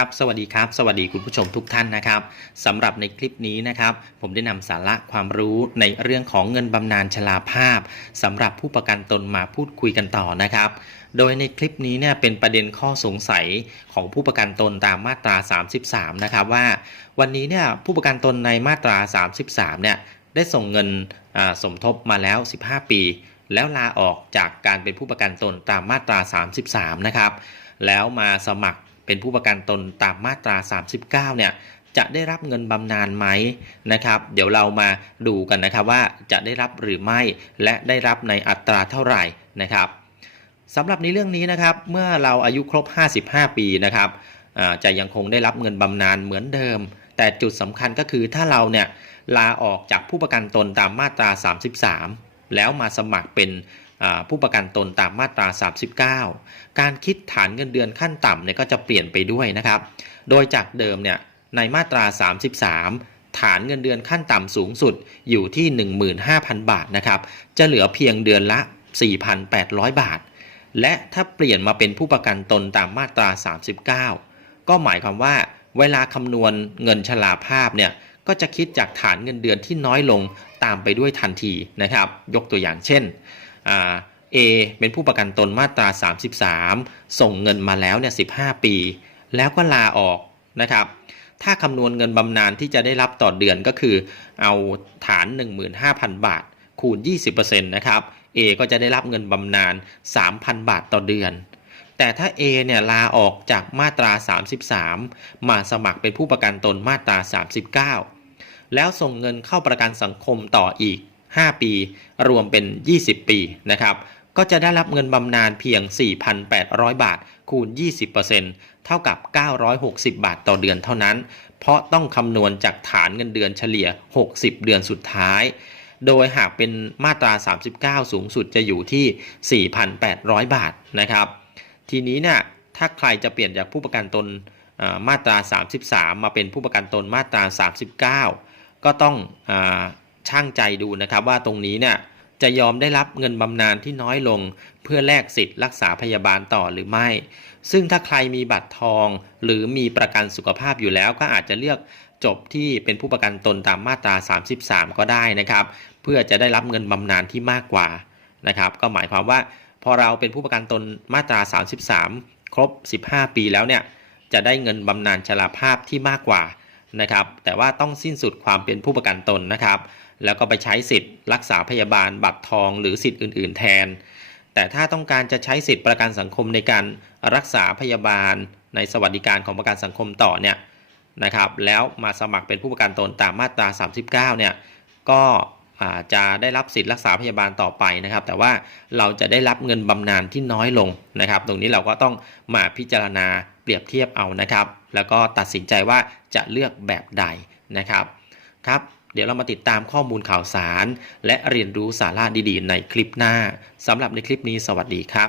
ครับสวัสดีครับ สวัสดีคุณผู้ชมทุกท่านนะครับสำหรับในคลิปนี้นะครับ ผมได้นำสาระความรู้ในเรื่องของเงินบำนาญชราภาพสำหรับผู้ประกันตนมาพูดคุยกันต่อนะครับ โดยในคลิปนี้เนี่ยเป็นประเด็นข้อสงสัยของผู้ประกันตนตามมาตรา 33 นะครับว่า วันนี้เนี่ยผู้ประกันตนในมาตรา 33 เนี่ยได้ส่งเงินสมทบมาแล้ว 15 ปี แล้วลาออกจากการเป็นผู้ประกันตนตามมาตรา 33 นะครับแล้วมาสมัคร เป็นผู้ประกันตนตามมาตรา 39 เนี่ยจะได้รับเงินบำนาญไหมนะครับ เดี๋ยวเรามาดูกันนะครับว่าจะได้รับหรือไม่และได้รับในอัตราเท่าไหร่นะครับสำหรับในเรื่องนี้นะครับเมื่อเราอายุครบ 55 ปีนะครับจะยังคงได้รับเงินบำนาญเหมือนเดิม แต่จุดสำคัญก็คือถ้าเราเนี่ยลาออกจากผู้ประกันตนตามมาตรา 33 แล้วมาสมัครเป็นผู้ประกันตนตามมาตรา 39 การคิดฐานเงินเดือนขั้นต่ำเนี่ยก็จะเปลี่ยนไปด้วยนะครับ โดยจากเดิมเนี่ยในมาตรา 33 ฐานเงินเดือนขั้นต่ำสูงสุดอยู่ที่ 15,000 บาทนะครับจะเหลือเพียงเดือนละ 4,800 บาท และถ้าเปลี่ยนมาเป็นผู้ประกันตนตามมาตรา 39 ก็หมายความว่าเวลาคำนวณเงินชราภาพเนี่ย ก็จะคิดจากฐานเงินเดือนที่น้อยลงตามไปด้วยทันทีนะครับ ยกตัวอย่างเช่นเอเป็นผู้ประกันตนมาตรา 33 ส่งเงินมาแล้วเนี่ย15 ปี แล้วก็ลาออกนะครับ ถ้าคำนวณเงินบำนาญที่จะได้รับต่อเดือนก็คือ เอาฐาน 15,000 บาท คูณ 20%นะครับ A ก็จะได้รับเงินบำนาญ 3,000 บาทต่อเดือน แต่ถ้า A เนี่ยลาออกจากมาตรา 33 มาสมัครเป็นผู้ประกันตนมาตรา 39 แล้วส่งเงินเข้าประกันสังคมต่ออีก 5 ปี รวมเป็น 20 ปีนะครับ ก็จะได้รับเงินบำนาญเพียง 4,800 บาท คูณ 20%เท่ากับ 960 บาทต่อเดือนเท่านั้น เพราะต้องคำนวณจากฐานเงินเดือนเฉลี่ย 60 เดือนสุดท้าย โดยหากเป็นมาตรา 39 สูงสุดจะอยู่ที่ 4,800 บาทนะครับ ทีนี้เนี่ยถ้าใครจะเปลี่ยนจากผู้ประกันตนมาตรา 33 มาเป็นผู้ประกันตนมาตรา 39 ก็ต้องอช่างใจดูนะครับว่าตรงนี้เนี่ยจะยอมได้รับเงินบำนาญที่น้อยลง เพื่อแลกสิทธิ์รักษาพยาบาลต่อหรือไม่ ซึ่งถ้าใครมีบัตรทอง หรือมีประกันสุขภาพอยู่แล้วก็อาจจะเลือกจบที่เป็นผู้ประกันตนตามมาตรา 33 ก็ได้นะครับ เพื่อจะได้รับเงินบำนาญที่มากกว่านะครับ ก็หมายความว่า พอเราเป็นผู้ประกันตนมาตรา 33 ครบ 15 ปีแล้วเนี่ยจะได้เงินบำนาญชราภาพที่มากกว่า นะครับ แต่ว่าต้องสิ้นสุดความเป็นผู้ประกันตนนะครับ แล้วก็ไปใช้สิทธิ์รักษาพยาบาลบัตรทองหรือสิทธิ์อื่น ๆ แทน แต่ถ้าต้องการจะใช้สิทธิ์ประกันสังคมในการรักษาพยาบาล ในสวัสดิการของประกันสังคมต่อเนี่ยนะครับ แล้วมาสมัครเป็นผู้ประกันตนตามมาตรา 39 เนี่ย ก็ จะได้รับสิทธิ์รักษาพยาบาลต่อไปนะครับ แต่ว่าเราจะได้รับเงินบำนาญที่น้อยลงนะครับ ตรงนี้เราก็ต้องมาพิจารณาเปรียบเทียบเอานะครับ แล้วก็ตัดสินใจว่าจะเลือกแบบใดนะครับครับเดี๋ยวเรามาติดตามข้อมูลข่าวสาร และเรียนรู้สาระดีๆ ในคลิปหน้าสำหรับในคลิปนี้สวัสดีครับ